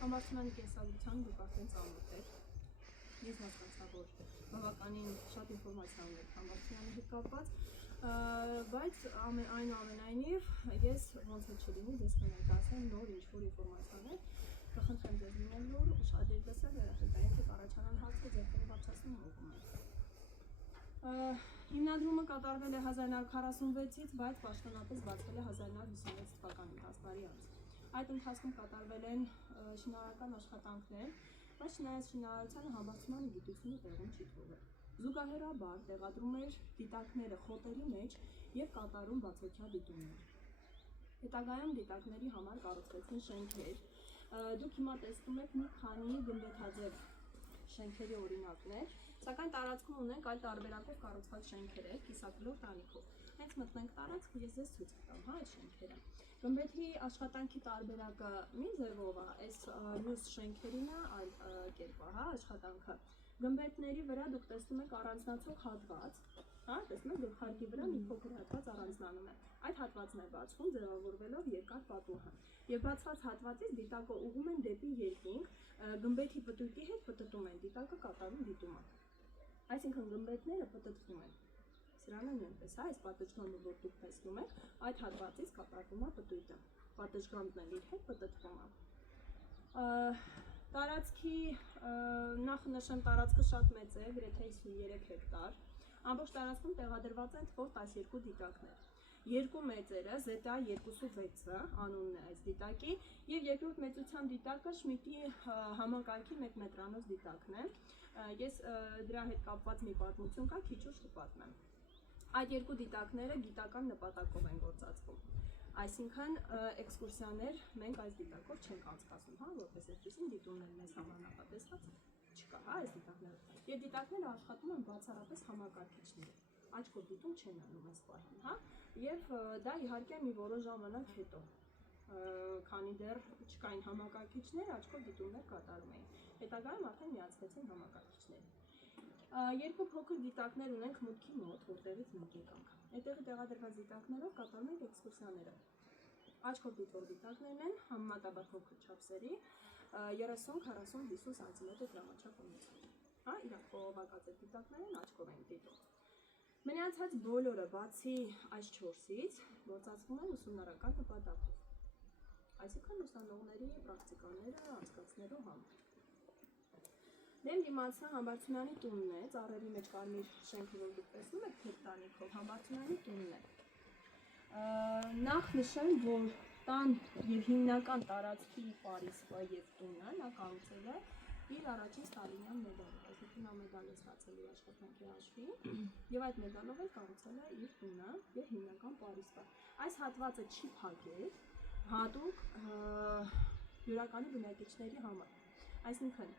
Համարտունանի կենսագրության դուք արդեն ծանոթ եք։ Ես հասկացա, որ բավականին շատ ինֆորմացիա ունեք համարտունանի հետ կապված, բայց այնուամենայնիվ ես ոնց էլ չլինի ձեզ կներկայացնեմ նոր ինչ-որ ինֆորմացիաներ, կխնդրեմ ձեզ լինել լուր, ուշադիր լսել, վերահսկել, եթե կառաջանան հարցեր, ձեր բարձրացնում ուղղում եք։ Հիմնադրումը կատարվել է 1946-ից, բայց պաշտոնապես բացվել է 1956 թվականին, 10 տարի անց։ Այդ ընթացքում կատարվել են շինարարական աշխատանքներ, բայց չնայած շինարարությանը համարտունանի գիտությունը տեղում չի թողել։ Զուգահեռաբար տեղադրում էր դիտակները խոտերի մեջ եւ կատարում բացօթյա դիտումներ։ Հետագայում դիտակների համար կառուցվեցին շենքեր։ Դուք հիմա տեսնում եք մի քանի գմբեթաձև շենքերի օրինակներ, սակայն տարածքում ունենք այլ տարբերակով կառուցված շենքեր, կիսակլոր տանիքով։ Հենց մտնենք տարածք, ես ձեզ ցույց կտամ, հա, այդ շենքերը։ Գմբեթի աշխատանքի տարբերակը մի ձևով է, այս մյուս շենքերին է այլ կերպ է, հա, աշխատանքը։ Գմբեթների վրա դուք տեսնում եք առանձնացող հատված, հա, տեսնում եք գլխարկի վրա մի փոքր հատված առանձնանում է։ Այդ հատվածն է բացվում ձևավորվելով երկար պատուհան։ Եվ բացված հատվածից դիտակը ուղղում են դեպի երկինք, գմբեթի պտույտի հետ պտտում են, դիտակը կատարում դիտումը։ Այսինքն գմբեթները պտտվում են։ Սրանը նույնպես, հա, այս պատշգամբը, որ դուք տեսնում եք, այդ հատվածից կատարվում է պտույտը։ Պատշգամբն էլ իր հետ պտտվում է։ Տարածքի նախ նշեմ, տարածքը շատ մեծ է, գրեթե 53 հեկտար։ Ամբողջ տարածքում տեղադրված են թվով 12 դիտակներ։ Երկու մեծերը, ZA 206-ը անունն է այս դիտակի, եւ երկրորդ մեծության դիտակը Շմիդտի համակարգի 1 մետրանոց դիտակն է։ Ես դրա հետ կապված մի պատմություն կա, քիչ ուշ կպատմեմ։ Այդ երկու դիտակները գիտական նպատակով են գործածվում։ Այսինքն էքսկուրսիաներ մենք այս դիտակով չենք անցկացնում, հա, որպես այդպեսին դիտումներ մեզ համար նախատեսված չկա, հա, այս դիտակները։ Եվ դիտակները աշխատում են բացառապես համակարգիչներով։ Աչքով դիտում չեն անում այս պահին, հա, եւ դա իհարկե մի որոշ ժամանակ հետո, քանի դեռ չկային համակարգիչներ, աչքով դիտումներ կատարում էին։ Հետագայում արդեն միացվեցին համակարգիչները։ Երկու փոքր դիտակներ ունենք մուտքի մոտ, որտեղից մենք եկանք։ Այդտեղի տեղադրված դիտակներով կատարում ենք էքսկուրսիաները։ Աչքով դիտվող դիտակներն են համեմատաբար փոքր չափսերի, 30-40-50 սանտիմետր դրամաչափ ունեցող։ Հա, իրանք խողովակած դիտակներ են, աչքով են դիտում։ Մնացած բոլորը, բացի այս 4-ից, գործածվում են ուսումնարական նպատակով։ Այսինքն ուսանողների պրակտիկաները անցկացնելու համար։ Դեմ դիմացը Համարտունանի տունն է, ծառերի մեջ կարմիր շենքը, որ դուք տեսնում եք թեփտանիքով, Համարտունանի տունն է։ Նախ նշեմ, որ տան եւ հիմնական տարածքի պարիսպը եւ տունը նա կառուցել է իր առաջին ստալինյան մեդալով, այսինքն նա մեդալ է ստացել իր աշխատանքի հաշվին եւ այդ մեդալով էլ կառուցել է իր տունը եւ հիմնական պարիսպը։ Այս հատվածը չի փակել հատուկ յուրականի բնակիչների համար։ Այսինքն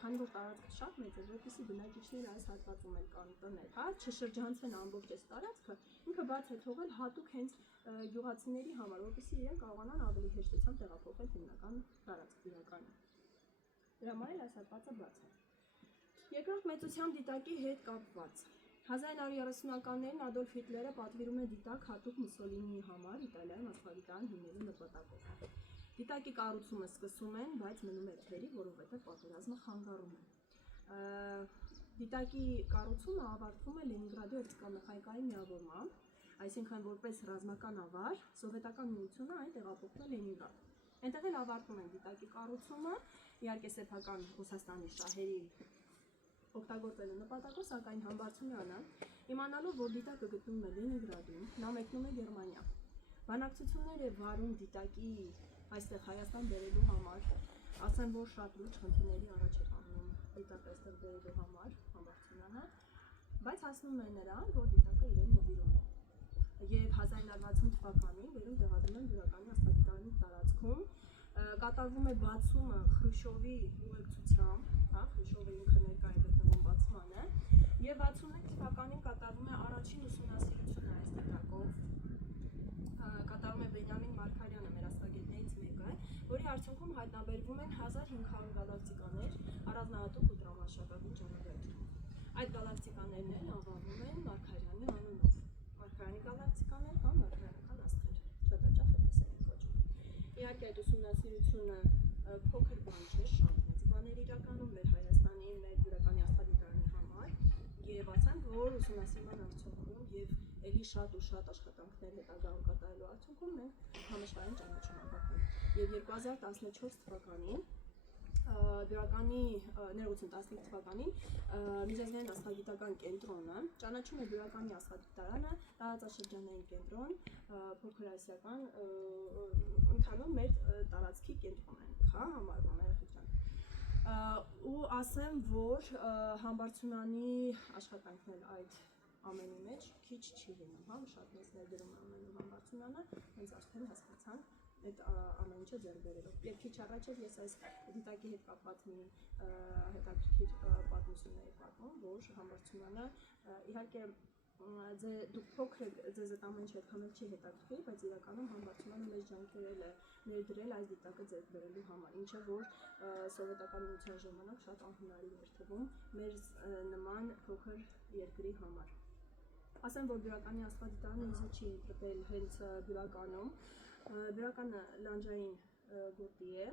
քանի որ տարածքը շատ մեծ է, որպեսզի բնակիչները այս հատվածում էլ կան տներ, հա, չշրջանցեն ամբողջ այս տարածքը, ինքը բաց է թողել հատուկ հենց գյուղացիների համար, որպեսզի իրենք կարողանան ավելի հեշտությամբ տեղափոխել հիմնական տարածք իրականը։ Դրա համար էլ այս հատվածը բաց է։ Երկրորդ մեծության դիտակի հետ կապված 1930-ականներին Ադոլֆ Հիտլերը պատվիրում է դիտակ հատուկ Մուսոլինիի համար Իտալիայում աստղադիտարան հիմնելու նպատակով։ Դիտակի կառուցումը սկսում են, բայց մնում է թերի, որովհետև պատերազմը խանգարում է։ Դիտակի կառուցումը ավարտվում է Լենինգրադի օպտիկամեխանիկայի միավորմամբ, այսինքն որպես ռազմական ավար, Սովետական միությունը այն տեղափոխվում է Լենինգրադ։ Այնտեղ էլ ավարտվում է դիտակի կառուցումը, իհարկե սեփական Ռուսաստանի շահերի օգտագործելու նպատակով, սակայն Համբարձումյանը, իմանալով, որ դիտակը գտնվում է Լենինգրադում, նա մեկնում է Գերմանիա։ Բանակցություններ է վարում դիտակի այստեղ Հայաստան բերելու համար, ասեմ, որ շատ լուրջ խնդիրների առաջ է կանգնում դիտակը այստեղ բերելու համար Համբարձումյանը, բայց հասնում է նրան, որ դիտակը իրեն նվիրում է։ Եվ 1960 թվականին վերում տեղադրում են Բյուրականի աստղադիտարանի տարածքում, կատարվում է բացումը Խրուշովի ուղեկցությամբ, հա, Խրուշովը ինքը ներկա է գտնվում բացմանը, եւ 61 թվականին կատարվում է առաջին ուսումնասիրությունը այս դիտակով, կատարում է Բենյամին Մարգարյանը, մեր աստղագետներից մեկը, որի արդյունքում հայտնաբերվում են 1500 գալակտիկաներ առանձնահատուկ ուլտրամաշակագույն ճանապարհներում։ Այդ գալակտիկաներն էլ անվանվում են Մարգարյանի անունով։ Մարգարյանի գալակտիկաներ կամ մարգարյանական աստղեր, շատ հաճախ այդպես են կոչվում։ Իհարկե այդ ուսումնասիրությունը փոքր բան չէ, շատ մեծ բաներ իրականում մեր Հայաստանի, մեր Բյուրականի աստղադիտարանի համար եւ ասեմ, որ ուսումնասիրման արդյունքում եւ ելի շատ ու շատ աշխատանքներ հետագայում կատարելու արդյունքում մենք համաշխարհային ճանաչում ապահովում եւ 2014 թվականին Բյուրականի ներողություն 15 թվականին միջազգային աստղագիտական կենտրոնը ճանաչում է Բյուրականի աստղադիտարանը տարածաշրջանային կենտրոն փոքր ասիական ընդհանուր մեր տարածքի կենտրոն ենք, հա, համարվում է Երևան։ Ու ասեմ, որ համբարձումանի աշխատանքն էլ այդ ամենի մեջ քիչ չի լինում, հա, շատ մեծ ներդրում ամենում համբարձումանը, հենց արդեն հասկացանք այդ ամեն ինչը ձեռք բերելով։ Եվ քիչ առաջ ես այս դիտակի հետ կապված մի հետաքրքիր պատմություններ եմ պատմում, որ համբարձումանը իհարկե դուք փոքր ձեզ այդ ամեն ինչ այդքան չի հետաքրքիր, բայց իրականում համբարձումանը մեծ ջանքերել է ներդրել այս դիտակը ձեռք բերելու համար, ինչը որ սովետական միության ժամանակ շատ անհնարին էր թվում մեր նման փոքր երկրի համար։ Ասեմ, որ Բյուրականի աստղադիտարանը ինձ չի ընտրվել հենց Բյուրականում, Բյուրականը լանջային գոտի է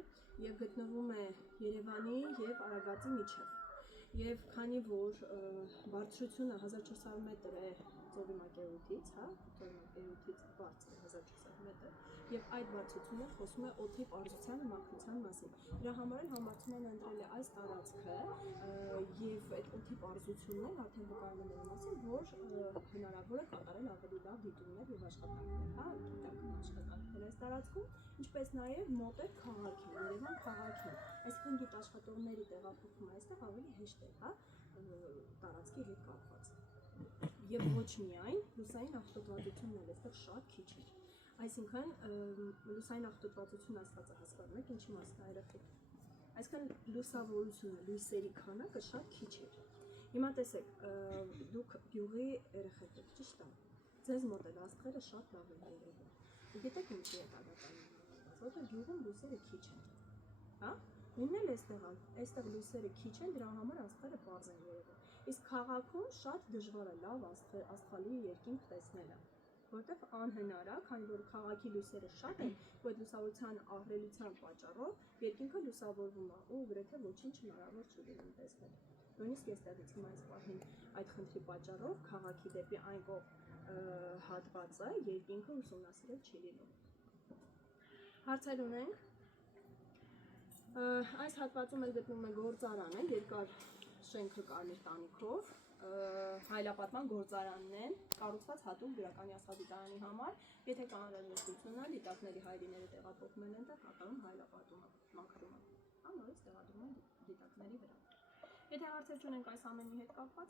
եւ գտնվում է Երևանի եւ Արագածի միջև։ Եվ քանի որ բարձրությունը 1400 մետր է ծովի մակերևույթից, հա, ծովի մակերևույթից բարձր 1400 մետր, եւ այդ բարձրությունը խոսում է օդի պարզության մաքրության մասին։ Դրա համար էլ համբարձումն ընտրել է այս տարածքը եւ այդ օդի պարզությունն արդեն վկայում է մասին, որ հնարավոր է կատարել ավելի լավ դիտումներ եւ աշխատանքներ, հա, գիտական աշխատանքներ այս տարածքում, ինչպես նաեւ մոտ է քաղաքին, Երևան քաղաքին։ Այսինքն գիտաշխատողների տեղափոխումը այստեղ ավելի հեշտ է, հա, տարածքի հետ կապված։ Եվ ոչ միայն լուսային աղտոտվածությունն էլ այստեղ շատ քիչ է։ Այսինքն լուսային աղտոտվածություն ասվածը հասկանում եք ինչի մասն է երեխեք։ Այսինքն լուսավորությունը, լույսերի քանակը շատ քիչ է։ Հիմա տեսեք, դուք գյուղի երեխեք եք, ճիշտ է։ Ձեզ մոտ էլ աստղերը շատ լավ են երևում։ Գիտեք ինչի է դա կատարվում, որտեղ գյուղում լույսերը քիչ են, հա։ Նույնն էլ այստեղ լույսերը քիչ են, դրա համար աստղերը պարզ են երևում։ Իսկ քաղաքում շատ դժվար է լավ աստղալի երկինք տեսնելը, որտեղ անհնար է, քանի որ քաղաքի լույսերը շատ են, ու այդ լուսավորության ահռելիության պատճառով երկինքը լուսավորվում է ու գրեթե ոչինչ հնարավոր չի լինում տեսնել։ Նույնիսկ այստեղից հիմա այս պահին այդ խնդրի պատճառով քաղաքի դեպի այն կողմ հատվածը երկինքը ուսումնասիրել չի լինում։ Հարցեր ունենք։ Այս հատվածում էլ գտնվում է գործարանը, երկար շենքը կարմիր տանիքով, հայլապատման գործարանն է, կառուցված հատուկ Բյուրականի աստղադիտարանի համար, եթե կան ռազմավարությունը, դիտակների հայրիները տեղափոխում են այնտեղ, կատարում հայլապատումը, մաքրումը, հա, նորից տեղադրում են դիտակների վրա։ Եթե հարցեր չունենք այս ամենի հետ կապված,